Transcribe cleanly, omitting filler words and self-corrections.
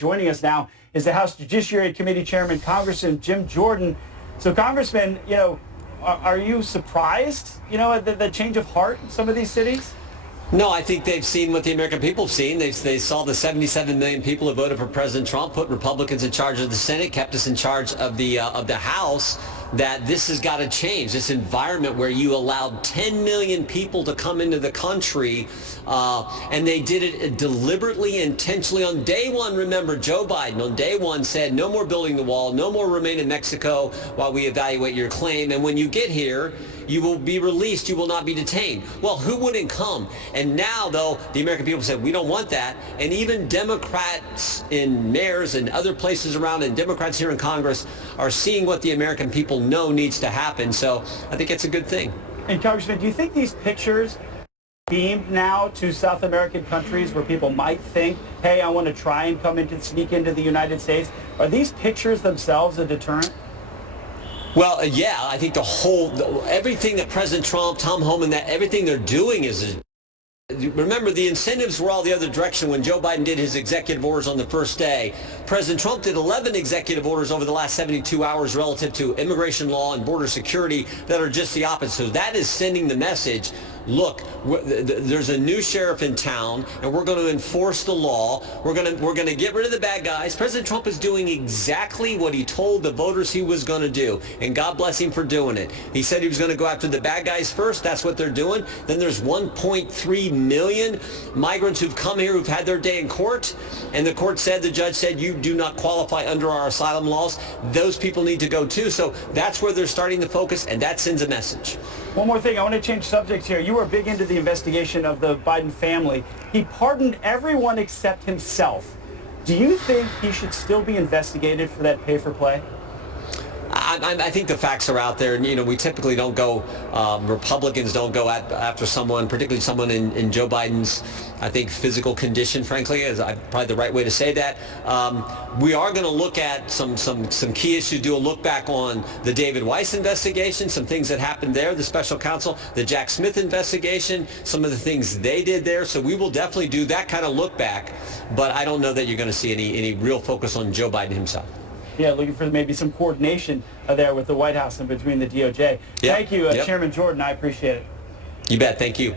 Joining us now is the House Judiciary Committee Chairman, Congressman Jim Jordan. So, Congressman, are you surprised, at the change of heart in some of these cities? No, I think they've seen what the American people have seen. They saw the 77 million people who voted for President Trump, put Republicans in charge of the Senate, kept us in charge of the House, that this has got to change. This environment where you allowed 10 million people to come into the country, and they did it deliberately, intentionally. On day one, remember, Joe Biden on day one said, no more building the wall, no more remain in Mexico while we evaluate your claim. And when you get here, you will be released. You will not be detained. Well, who wouldn't come? And now, though, the American people said, we don't want that. And even Democrats in mayors and other places around, and Democrats here in Congress are seeing what the American people know needs to happen. So I think it's a good thing. And Congressman, do you think these pictures beamed now to South American countries where people might think, hey, I want to try and sneak into the United States? Are these pictures themselves a deterrent? Well, yeah, I think everything that President Trump, Tom Homan, everything they're doing is. Remember, the incentives were all the other direction when Joe Biden did his executive orders on the first day. President Trump did 11 executive orders over the last 72 hours relative to immigration law and border security that are just the opposite. So that is sending the message, look, there's a new sheriff in town, and we're going to enforce the law. We're going to get rid of the bad guys. President Trump is doing exactly what he told the voters he was going to do, and God bless him for doing it. He said he was going to go after the bad guys first. That's what they're doing. Then there's 1.3 million migrants who've come here who've had their day in court, and the judge said, you do not qualify under our asylum laws. Those people need to go too. So that's where they're starting to focus, and that sends a message. One more thing, I want to change subjects here. You were big into the investigation of the Biden family. He pardoned everyone except himself. Do you think he should still be investigated for that pay-for-play? I think the facts are out there, and we typically don't go. Republicans don't go after someone, particularly someone in Joe Biden's, I think, physical condition. Frankly, is probably the right way to say that. We are going to look at some key issues. Do a look back on the David Weiss investigation, some things that happened there, the special counsel, the Jack Smith investigation, some of the things they did there. So we will definitely do that kind of look back. But I don't know that you're going to see any real focus on Joe Biden himself. Yeah, looking for maybe some coordination there with the White House and between the DOJ. Yep. Thank you, Yep. Chairman Jordan. I appreciate it. You bet. Thank you.